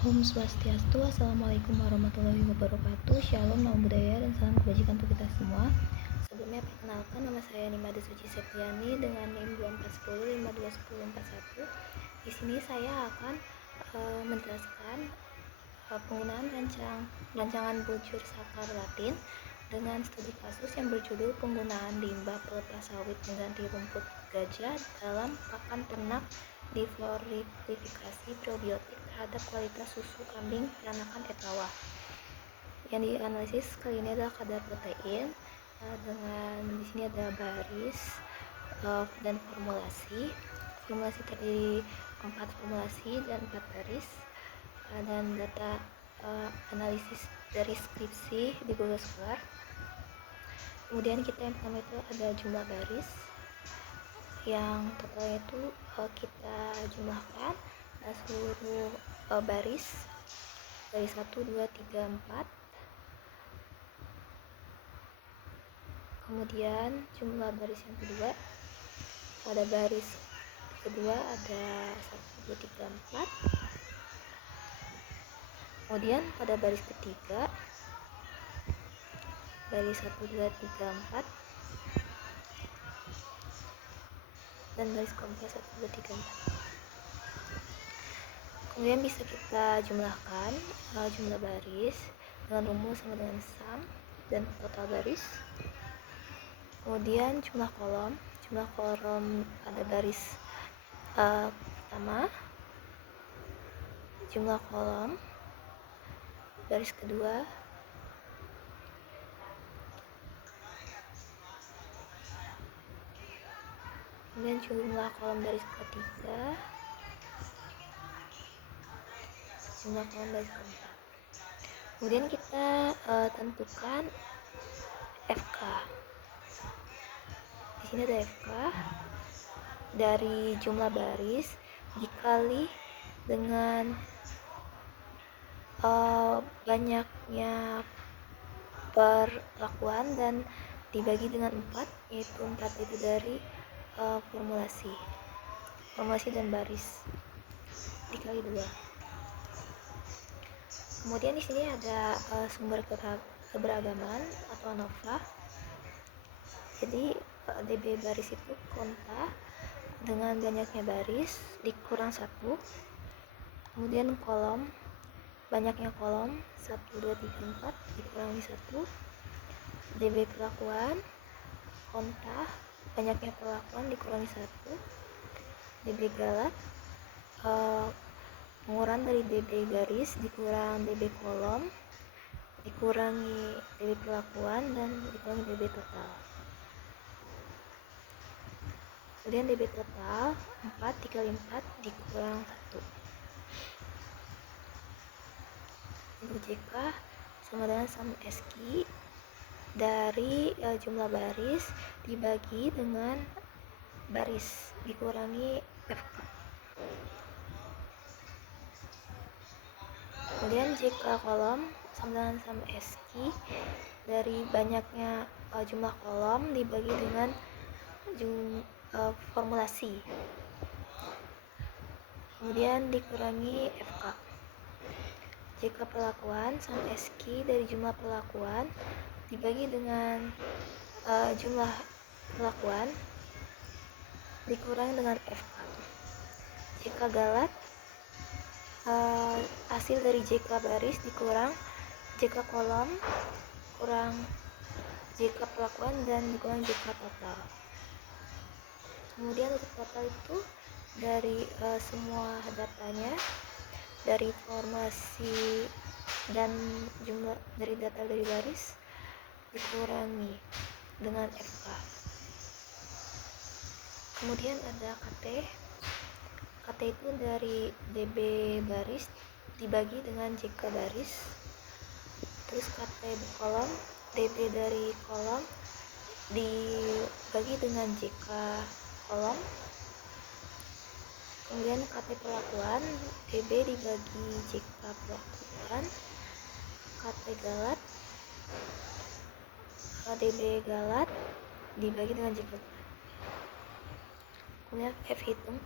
Om Swastiastu, Assalamualaikum warahmatullahi wabarakatuh. Shalom, nama budaya dan salam kebajikan untuk kita semua. Sebelumnya perkenalkan, nama saya Nimade Suci Septiani dengan NIM 2410 Di sini saya akan menjelaskan penggunaan rancangan bujur sakar Latin dengan studi kasus yang berjudul penggunaan limbah pelepas sawit pengganti rumput gajah dalam pakan ternak di floridifikasi probiotik terhadap kualitas susu kambing peranakan Etawa. Yang dianalisis kali ini adalah kadar protein dengan di sini ada baris dan formulasi. Formulasi terdiri 4 formulasi dan 4 baris dan data analisis dari skripsi di Google Scholar. Kemudian kita yang pertama itu ada jumlah baris yang totalnya itu kita jumlahkan seluruh baris dari 1, 2, 3, 4. Kemudian jumlah baris yang kedua, pada baris kedua ada 1, 2, 3, 4. Kemudian pada baris ketiga, baris 1, 2, 3, 4, dan baris keempat 1, 2, 3, 4. Kemudian bisa kita jumlahkan jumlah baris dengan rumus sama dengan sum dan total baris. Kemudian jumlah kolom pada baris pertama, jumlah kolom baris kedua, kemudian jumlah kolom baris ketiga, jumlah kolom baris keempat. Kemudian kita tentukan FK. Di sini ada FK dari jumlah baris dikali dengan banyaknya perlakuan dan dibagi dengan 4, yaitu 4 itu dari formulasi dan baris dikali 2. Kemudian di sini ada sumber keberagaman atau ANOVA. Jadi DB baris itu konta dengan banyaknya baris dikurang 1. Kemudian kolom, banyaknya kolom 1, 2, 3, 4 dikurangi 1. DB perlakuan konta, banyaknya perlakuan dikurangi 1. DB galat, pengurangan dari DB garis dikurang DB kolom dikurangi DB perlakuan dan dikurangi DB total. Kemudian DB total 4 dikali 4 dikurang 1. Untuk JK sama dengan sum SQ dari jumlah baris dibagi dengan baris dikurangi FK. Kemudian JK kolom sama dengan sum SQ dari banyaknya jumlah kolom dibagi dengan formulasi, kemudian dikurangi FK. JK perlakuan sama SQ dari jumlah perlakuan dibagi dengan jumlah perlakuan dikurangi dengan FK. JK galat, hasil dari JK baris dikurang JK kolom kurang JK perlakuan dan dikurang JK total. Kemudian untuk total itu dari semua datanya, dari formasi dan jumlah dari data dari baris dikurangi dengan FK. Kemudian ada KT. KT itu dari DB baris dibagi dengan JK baris. Terus KT kolom, DB dari kolom dibagi dengan JK kolom. Kemudian KT perlakuan, DB dibagi JK perlakuan. KT galat, DB galat dibagi dengan JK galat. Kemudian F hitung,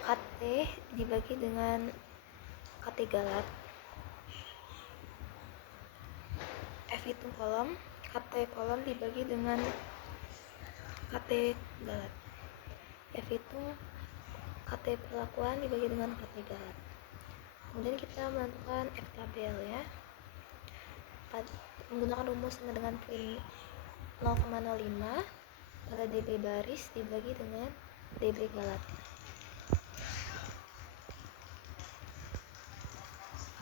KT dibagi dengan KT Galat. F itu kolom, KT kolom dibagi dengan KT Galat. F itu KT perlakuan dibagi dengan KT Galat. Kemudian kita menentukan F tabel ya, menggunakan rumus sama dengan print 0,05 pada dB baris dibagi dengan dB Galat.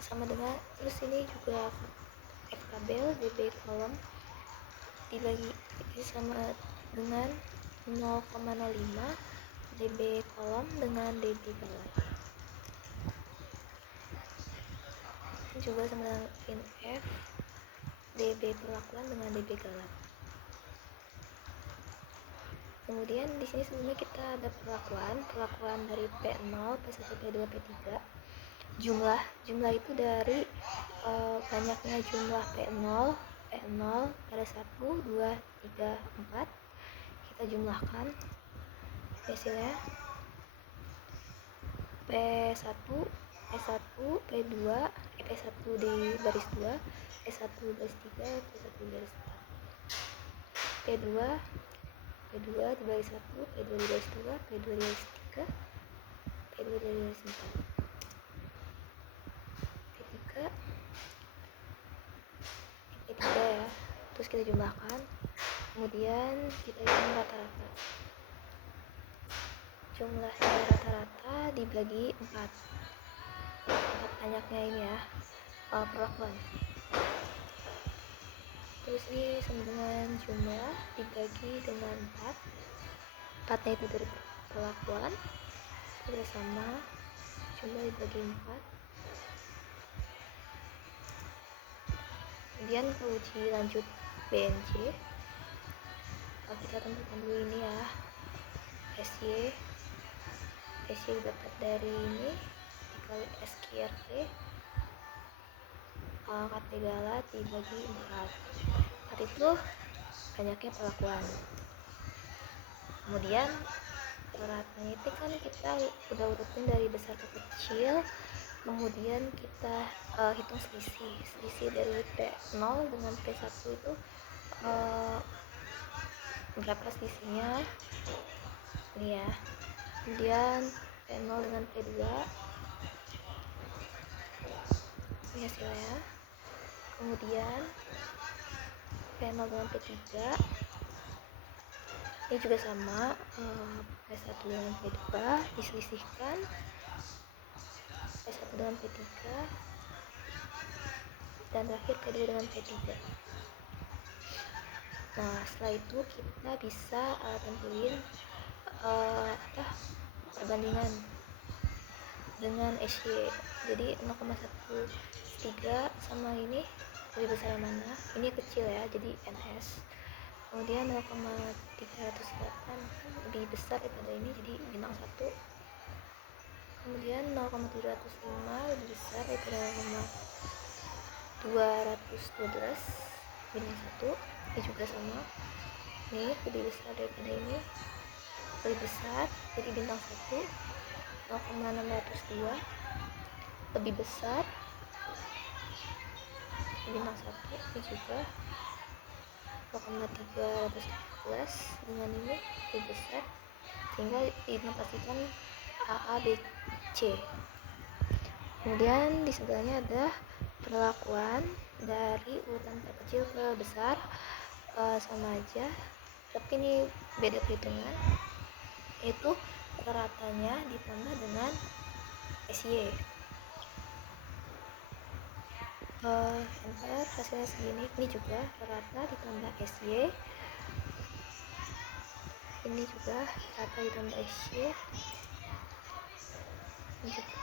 Sama dengan, terus ini juga F tabel dB kolom dibagi sama dengan 0,05 dB kolom dengan dB Galat. Ini juga sama dengan in F dB perlakuan dengan dB Galat. Kemudian di sini sebelumnya kita ada perlakuan dari P0, P1, P2, P3. Jumlah itu dari banyaknya jumlah P0 pada 1, 2, 3, 4 kita jumlahkan hasilnya P1, P2, P1 di baris 2, P1 baris 3, P1 baris 4, P2 di baris 1, P2 di baris 2, P2 di baris 3, P2 di baris 4, P3 ya. Terus kita jumlahkan, kemudian kita hitung rata-rata. Jumlahnya rata-rata dibagi 4 banyaknya ini ya, perlakuan. Terus ini sama dengan jumlah dibagi dengan 4 nya itu dari perlakuan, terus sama jumlah dibagi 4. Kemudian ke uji lanjut BNC, kita tentukan dulu ini ya, SY dapat dari ini dikali SQRT, KT Galat dibagi 4 itu banyaknya perlakuan. Kemudian ratanya itu kan kita udah urutin dari besar ke kecil, kemudian kita hitung selisih dari P0 dengan P1 itu berapa selisihnya ini ya. Kemudian P0 dengan P2 ini hasilnya. Kemudian P0 dengan P3 ini juga sama, P1 dengan P2 diselisihkan P1 dengan P3 dan terakhir P2 dengan P3. Nah setelah itu kita bisa tentuin perbandingan dengan SY. Jadi 0,13 sama ini lebih besar yang mana? Ini kecil ya, jadi NS. Kemudian 0,308 lebih besar daripada ini, jadi bintang 1. Kemudian 0,705 lebih besar daripada 0,212 bintang 1. Ini juga sama, ini lebih besar daripada ini, lebih besar, jadi bintang 1. 0,602 lebih besar bintang 1, ini juga 0,311 dengan ini lebih besar, sehingga dipastikan AA, B, C. Kemudian di sebelahnya ada perlakuan dari urutan terkecil ke besar, sama aja, tapi ini beda perhitungan, yaitu ratanya ditambah dengan SY. Enter, hasilnya segini. Ini juga rata ditambah SY, ini juga rata ditambah SY, ini juga,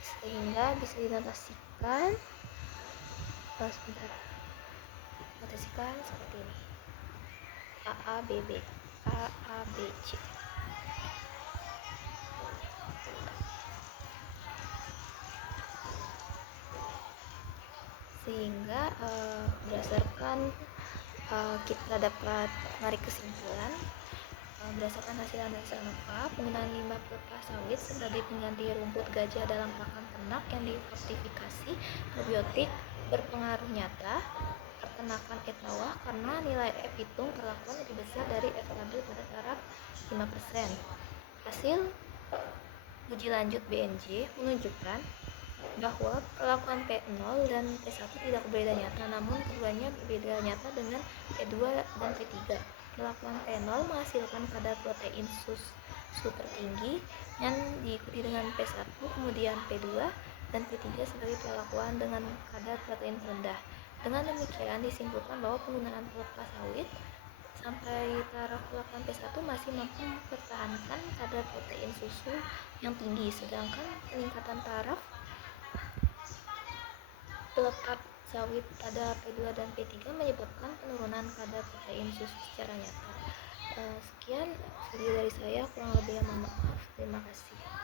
sehingga bisa dinotasikan notasikan seperti ini, AABC. Sehingga berdasarkan kita dapat menarik kesimpulan berdasarkan hasil analisa ANOVA, penggunaan limbah pelepah sawit sebagai pengganti rumput gajah dalam pakan ternak ternak yang difortifikasi probiotik berpengaruh nyata peternakan etawah karena nilai F hitung perlakuan lebih besar dari F stabil pada taraf 5%. Hasil uji lanjut BNJ menunjukkan bahwa perlakuan P0 dan P1 tidak berbeda nyata, namun keduanya berbeda nyata dengan P2 dan P3. Perlakuan P0 menghasilkan kadar protein susu tertinggi yang diikuti dengan P1, kemudian P2 dan P3 sebagai perlakuan dengan kadar protein terendah. Dengan demikian disimpulkan bahwa penggunaan pelepah sawit sampai taraf perlakuan P1 masih mampu mempertahankan kadar protein susu yang tinggi, sedangkan peningkatan taraf pelepah sawit pada P2 dan P3 menyebabkan penurunan kadar protein susu secara nyata. Sekian video dari saya, kurang lebihnya mohon maaf. Terima kasih.